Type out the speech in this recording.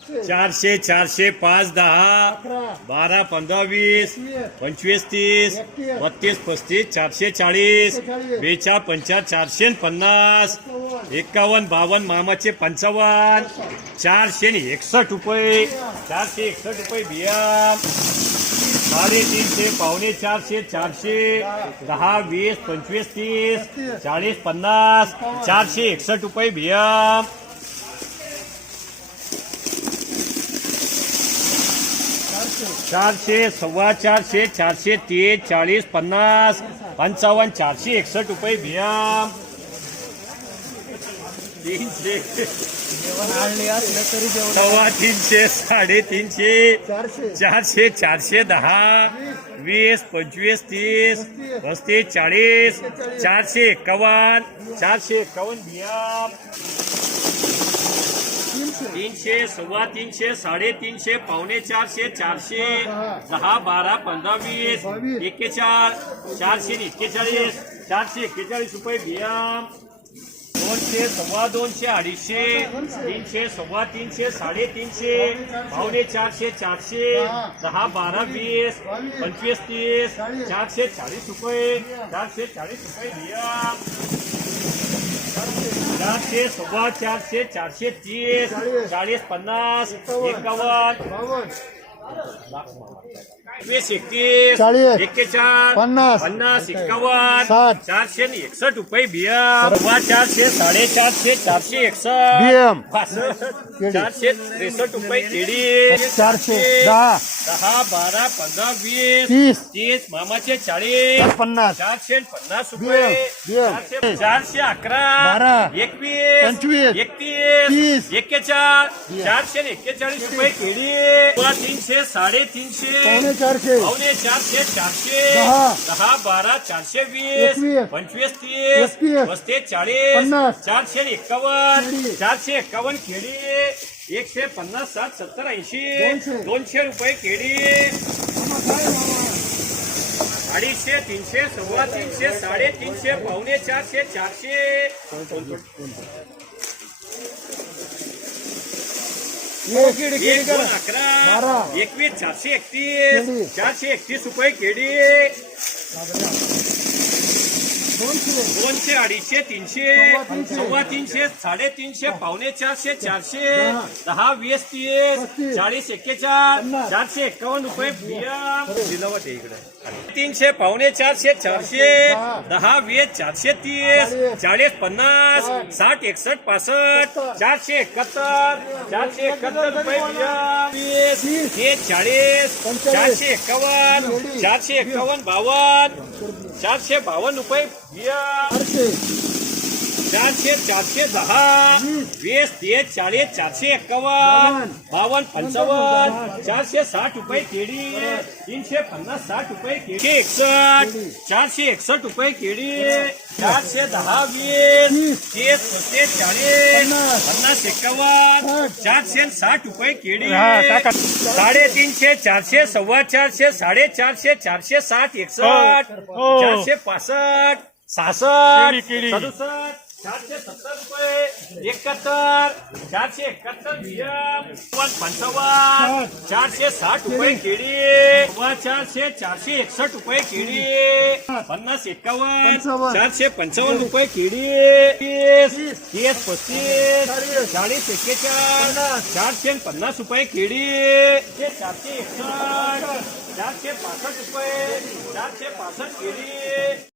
चारशे चारशे पाच दहा बारा पंधरा वीस पंचवीस तीस बत्तीस पस्तीस चारशे चाळीस बेचाळ पंचाळ चारशे पन्नास एकावन्न बावन्न मामाचे पंचावन्न चारशे एकसष्ट रुपये चारशे एकसष्ट रुपये बिया साडेतीनशे पावणे चारशे चारशे दहा वीस पंचवीस तीस चाळीस पन्नास चारशे एकसष्ट रुपये बिया चारशे सव्वा चारशे चारशे तीस चाळीस पन्नास पंचावन्न चारशे एकसष्ट रुपये बिया तीनशे. सव्वा तीनशे साडेतीनशे चारशे. चारशे दहा वीस पंचवीस तीस पस्तीस चाळीस चारशे एक्कावन्न चारशे एक्कावन्न बिया तीनशे सव्वा तीनशे साडेतीनशे पावणे चारशे चारशे दहा बारा पंधरा वीस एक्केचाळ चारशे एक्केचाळीस चारशे एक्केचाळीस रुपये बिया दोनशे सव्वा दोनशे अडीचशे तीनशे सव्वा तीनशे साडेतीनशे पावणे चारशे चारशे दहा बारा वीस पंचवीस तीस चारशे चाळीस रुपये चारशे चाळीस रुपये बिया चारशे सव्वा चारशे चारशे तीस चाळीस पन्नास एकावन्न एकवीस एकतीस चाळीस, एक्केचाळ पन्नास, पन्नास एकावन्न साठ, चारशे आणि एकसष्ट रुपये सव्वा चारशे साडेचारशे चारशे एकसष्ट. बियम. पासष्ट चारशे त्रेसष्ट रुपये केळी. चारशे दहा. दहा बारा पंधरा वीस. तीस. तीस मामाचे चाळीस. पन्नास. चारशे पन्नास रुपये. बियम. चारशे चारशे अकरा. बारा. एकवीस पंचवीस. एकतीस तीस. एक्केचाळ चारशे एक्केचाळीस रुपये केळी. किंवा तीनशे साडेतीनशे पावणे चारशे पावणे चारशे चारशे दहा. दहा बारा चारशे वीस एकवीस. पंचवीस तीस एकतीस. चाळीस पन्नास. चारशे एक्कावन्न. चारशे एक्कावन्न केळी एकशे पन्नास साठ सत्तर ऐंशी दोनशे. दोनशे रुपये केळी अडीचशे तीनशे सव्वा तीनशे साडेतीनशे पावणे चारशे चारशे एक दोन अकरा बारा. एकवीस चारशे. एकतीस चारशे एकतीस रुपये केळी दोनशे अडीचशे तीनशे सव्वा तीनशे. साडेतीनशे पावणे चारशे चारशे दहा वीस तीस. चाळीस एक्केचाळ पन्नास. चारशे एकावन्न रुपये बिया दिलावट आहे इकडे तीनशे पावणे चारशे चारशे दहा वीस चारशे तीस चाळीस पन्नास साठ एकसष्ट पासष्ट चारशे एकाहत्तर चारशे एकाहत्तर रुपये बिया वीस तीस चाळीस. चारशे एक्कावन्न चारशे एक्कावन्न बावन्न चारशे बावन्न रुपये चारशे चारशे दहा. वीस तीस चाळीस चारशे एक्कावन्न. बावन्न पंचावन्न. चारशे साठ रुपये केळी. तीनशे पन्नास साठ रुपये केळी. एकसष्ट. चारशे एकसष्ट रुपये केळी. चारशे दहा वीस. तीस पस्तीस चाळीस. पन्नास. एक्कावन्न. चारशे साठ रुपये केळी. साडेतीनशे चारशे सव्वा चारशे साडेचारशे चारशे साठ एकसष्ट. चारशे पासष्ट. सदुसष्ट चारशे सत्तर रुपये एकाहत्तर चारशे एकाहत्तर पंचावन्न चारशे साठ रुपये केळी. चारशे चारशे एकसष्ट रुपये केळी पन्नास एकावन्न पंचावन्न. चारशे पंचावन्न रुपये केळी तीस तीस. पस्तीस चाळीस. एक्केचाळीस चारशे पन्नास रुपये केळी चारशे एकसष्ट चारशे पासष्ट रुपये चारशे पासष्ट केळी